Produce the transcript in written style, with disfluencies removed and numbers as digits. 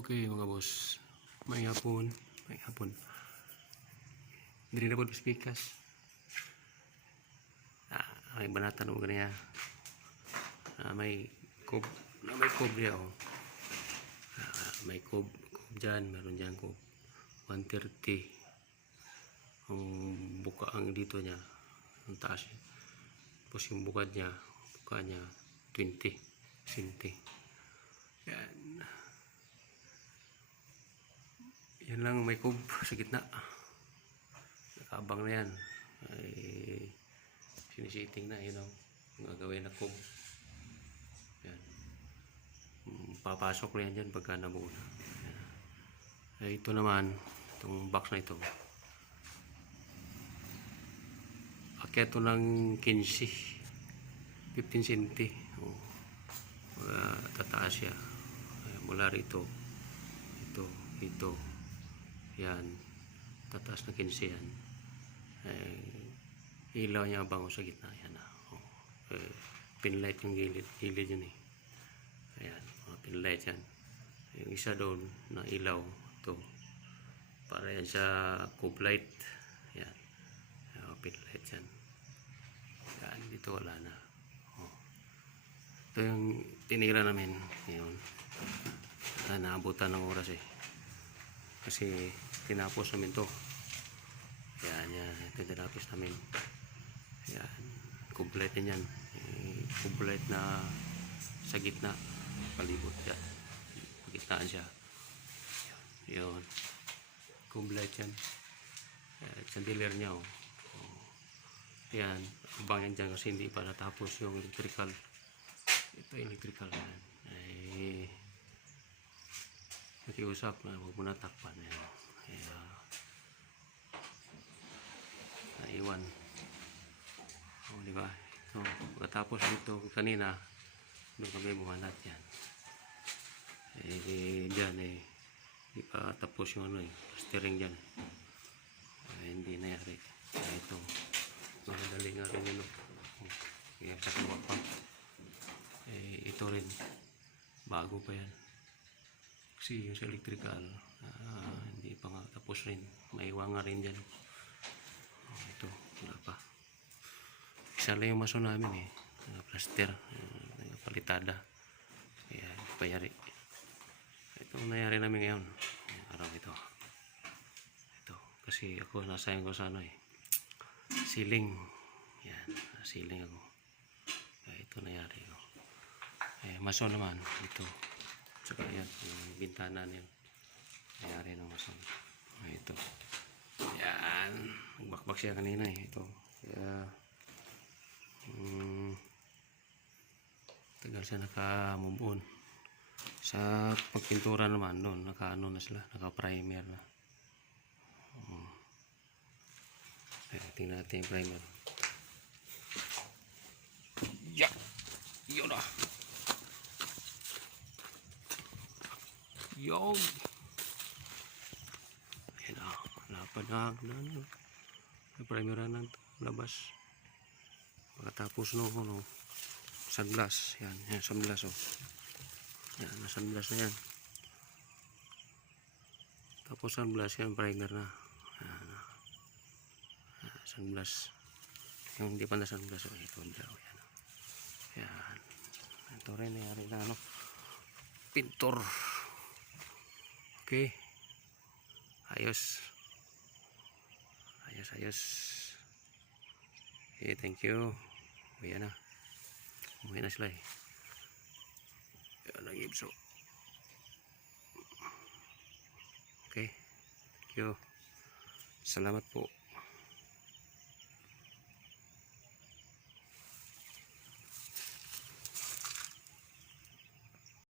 Okay mga boss, may hapon. Dili na po pikas. May banatan mo ganyan. May kob diya oh. May kob dyan, meron dyan kob 130. Ang buka ang dito niya, ang taas. Tapos yung buka niya 20 cm. Yan lang, may kob sa gitna. Nakabang na yan. Ay sinisiting na, yun ang gagawin na kob. Yan. Papasok na yan dyan pagka nabuo na. Ay, ito naman, itong box na ito. Akyat ito ng 15 cm. Tataas siya. Mula rito. Ito. Yan. Tataas na 15 yan. Ilaw niya bango sa gitna. Yan na. Pinlight yung gilid yun eh. Ayan. Pinlight yan. Yung isa doon na ilaw. Ito. Para yan sa cube light. Yan. Pinlight yan. Yan. Dito wala na. Ito yung tinira namin. Ngayon. Naabutan ng oras eh. Kasi tinapos namin to. Yan. Ito tinapos namin. Yan. Cube-light din yan. Cube-light na sa gitna. Palibot yan. Pagitnaan siya. Yun. Cube-light yan. Chandelier niya oh. Yan. Abang yan dyan kasi hindi pa natapos yung electrical. Ito electrical yan. Nakiusap na huwag mo na takpan. Naiwan. Diba? Pagkatapos dito kanina doon kami bumanat yan. Dyan hindi pa tapos yung steering dyan. Hindi nangyari. Ito madali nga rin yun. Kaya sa kawa pa. Ito rin bago pa yan. Kasi yung sa electrical hindi pa nga tapos rin, maiwa nga rin dyan. Ito wala pa, isa lang yung maso namin plaster, palitada, kaya payari. Itong nangyari namin ngayon araw ito kasi ako nasayang ko sa ceiling. Yan, ceiling ako, kaya ito nangyari ko. Maso naman ito. Saka yan, yung bintana niya. Nangyari ng mason. Ito. Yan. Nagbakbak siya kanina eh. Ito. Kaya, tagal siya naka-move on. Sa pagpintura naman, noon, naka-ano na sila. Naka-primer na. Tingnan natin yung primer. Yeah! Yun na! Yung ayan lapad na primeran labas. Pagkatapos sunglass yan sunglass yan, sunglass na yan. Tapos sunglass yan, primer na sunglass. Yung hindi pa na sunglass ito daw yan. Ito rin nangyari na pintor. Okay. Ayos. Okay, thank you. Ayan na. Umuwi na sila eh. Ayan ang ibso. Okay. Thank you. Salamat po.